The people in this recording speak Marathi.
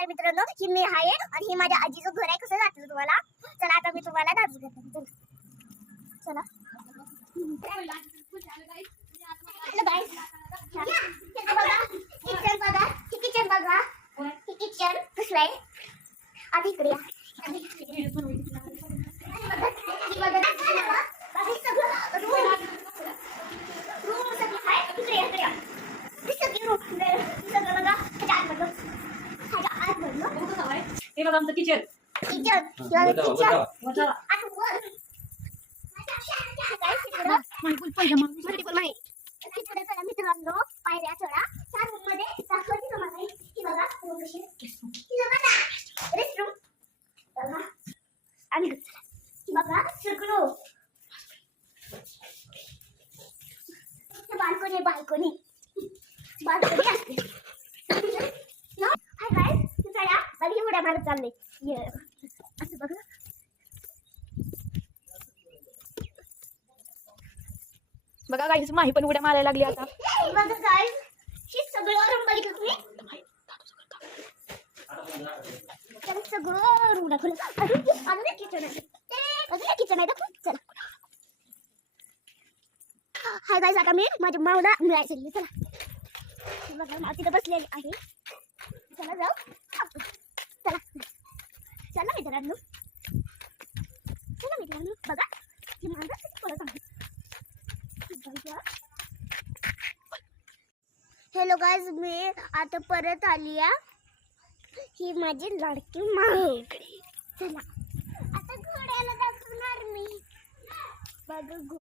तर मित्रांनो ही मी आहे आणि ही माझ्या आजीचं घर आहे. कसं जातं तुम्हाला? चला आता मी तुम्हाला दाखवते. चला हॅलो गाईस, किचन बघा, किचन बघा, किचन कसं आहे. आता इकडे या. हे बघा आमचं किचन. मित्रांनो पायऱ्या चढा. 4 रूम मध्ये दाखवते तुम्हाला. ही बघा रूम कशी रेस्टरूम बघा. आणि ही बघा सगळं बाल्कनी बाल्कनी बाल्कनी असते. हाय गाइस, चला बघी उड्या मारत चालले. असं बघा. बघा गाईस, माही पण उड्या मारायला लागली आता. बघा गाइस, हे सगळं रूम बघितलं तुम्ही. त्याला सगळं रूम दाखवलं. अजून एक किचन आहे. अजून एक किचन आहे दाखव. चला हाय गाइस, आता मी माझ्या माऊला मिळायचं. चला बघा माव तिथं बसलेली आहे. चला जाऊ. चला चला मित्रांनो, चला मित्रांनो बघा ही मांजर किती पळत आहे. हॅलो गाइस, मी आता परत आली आहे. ही माझी लाडकी माहेर. चला आता घोड्याला दाखवणार मी. बघा